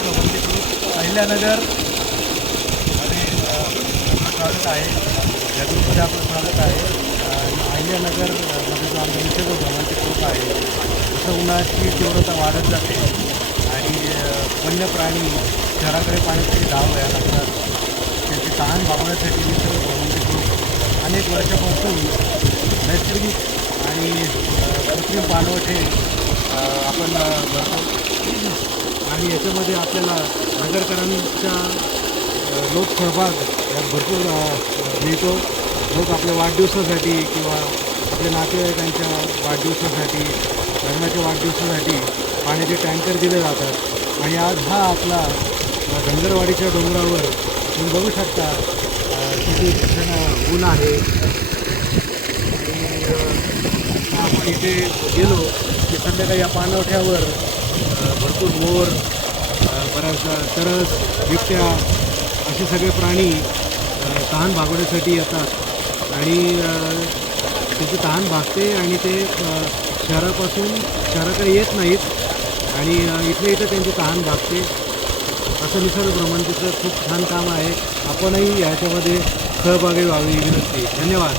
अहिल्यानगर मध्ये आपलं स्वागत आहे. या ग्रुपमध्ये आपलं स्वागत आहे. अहिल्यानगर मध्ये जो आमचं निसर्ग भ्रमणचे ग्रुप आहे, जसं उन्हाळ्याची तीव्रता वाढत जाते आणि वन्य प्राणी शहराकडे पाहण्यासाठी धाव व्हायला लागतात. त्यांची तहान भागवण्यासाठी निसर्ग भ्रमणचे ग्रुप अनेक वर्षापासून नैसर्गिक आणि कृत्रिम पाणवठे आपण भरतो आणि याच्यामध्ये आपल्याला नगरकरांचा लोकसहभाग यात भरपूर मिळतो. लोक आपल्या वाढदिवसासाठी किंवा आपल्या नातेवाईकांच्या वाढदिवसासाठी, लग्नाच्या वाढदिवसासाठी पाण्याचे टँकर दिले जातात. आणि आज हा आपला धनगरवाडीच्या डोंगरावर तुम्ही बघू शकता किती भीषण ऊन आहे. आणि आपण इथे गेलो की संध्याकाळी या पाणवठ्यावर भरपूर मोर, बऱ्याच तरस, बिबट्या असे सगळे प्राणी तहान भागवण्यासाठी येतात आणि त्याची तहान भागते आणि ते शहराकडे येत नाहीत आणि इथं त्यांची तहान भागते. असं निसर्ग भ्रमंतीचं खूप छान काम आहे. आपणही याच्यामध्ये सहभागी व्हावी ही विनंती. धन्यवाद.